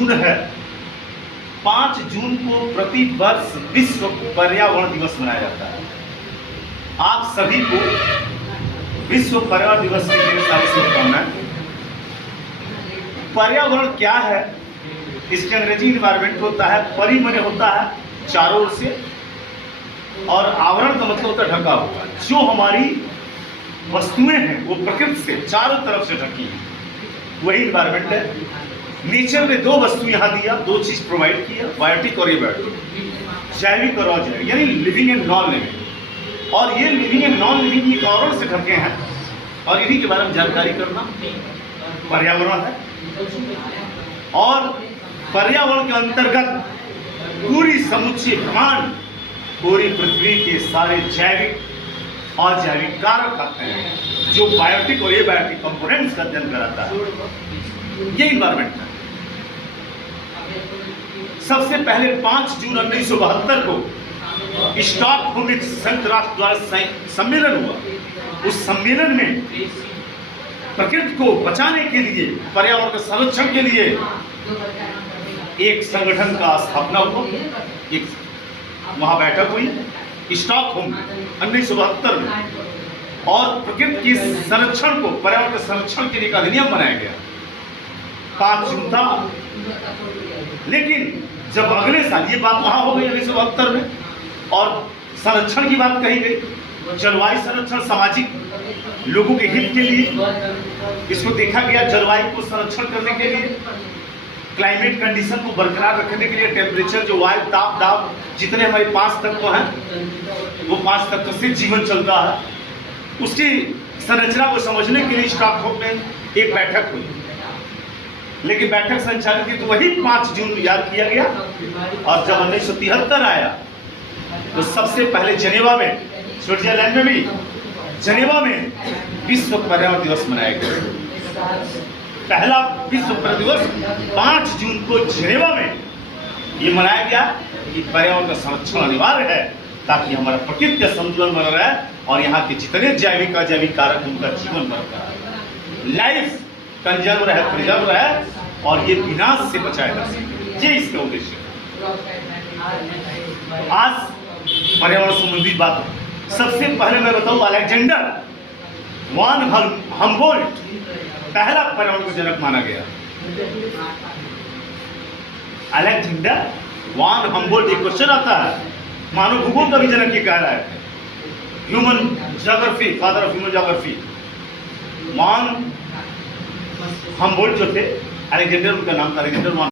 जून है। 5 जून को प्रति वर्ष विश्व पर्यावरण दिवस मनाया जाता है। आप सभी को विश्व पर्यावरण दिवस की ढेर सारी शुभकामनाएं। पर्यावरण क्या है? इसके अंग्रेजी इन्वायरमेंट होता है, परिमय होता है चारों ओर से, और आवरण का मतलब होता है ढका हुआ। जो हमारी वस्तुएं हैं वो प्रकृति से चारों तरफ से ढकी हैं, वही इन्वायरमेंट है। नेचर ने 2 वस्तु यहाँ दिया, 2 चीज प्रोवाइड किया, बायोटिक और एबायोटिक, जैविक और अजैविक, यानी लिविंग एंड नॉन लिविंग। और ये लिविंग एंड नॉन लिविंग एक आवरण से ढके हैं, और इन्हीं के बारे में जानकारी करना पर्यावरण है। और पर्यावरण के अंतर्गत पूरी समुच्चय ब्रह्मांड, पूरी पृथ्वी के सारे जैविक और जैविक कारक आते हैं, जो बायोटिक और एबायोटिक कंपोनेंट्स का अध्ययन कराता है। ये इन्वायरमेंट है। सबसे पहले 5 जून 1972 को स्टॉकहोम में संयुक्त राष्ट्र द्वारा सम्मेलन हुआ। उस सम्मेलन में प्रकृति को बचाने के लिए, पर्यावरण के संरक्षण के लिए एक संगठन का स्थापना हुआ। एक वहां बैठक हुई स्टॉकहोम में 1972 में, और प्रकृति के संरक्षण को, पर्यावरण के संरक्षण के लिए एक अधिनियम बनाया गया। 5 जून था। लेकिन जब अगले साल ये बात वहां हो गई 1972 में, और संरक्षण की बात कही गई, जलवायु संरक्षण, सामाजिक लोगों के हित के लिए इसको देखा गया। जलवायु को संरक्षण करने के लिए, क्लाइमेट कंडीशन को बरकरार रखने के लिए, टेम्परेचर, जो वायु, ताप, दाब, जितने हमारे 5 तत्व हैं, वो 5 तत्व से जीवन चलता है। उसकी संरचना को समझने के लिए स्टॉकहोम में एक बैठक हुई। लेकिन बैठक संचालित की तो वही 5 जून को याद किया गया। और जब 1973 आया तो सबसे पहले जेनेवा में, स्विट्जरलैंड में भी, जेनेवा में विश्व पर्यावरण दिवस मनाया गया। पहला विश्व पर्यावरण दिवस 5 जून को जेनेवा में ये मनाया गया कि पर्यावरण का संरक्षण अनिवार्य है, ताकि हमारा प्रकृति का संतुलन बना रहे और यहाँ के जितने जैविक अजैविक कारक, उनका जीवन बरकरार, लाइफ कंजर्व रहे, प्रिजर्व रहे, और ये विनाश से बचाया जा सके। ये इसका उद्देश्य है। आज पर्यावरण संबंधी बात, सबसे पहले मैं बताऊं, अलेक्जेंडर वान हम्बोल्ट पहला पर्यावरण का जनक माना गया। अलेक्जेंडर वान हम्बोल्ट। एक क्वेश्चन आता है, मानव भूगोल का भी जनक ये कह रहा है, human geography, father of human geography. One Humboldt जो थे, अलेक्जेंडर उनका नाम था, अलेक्जेंडर वान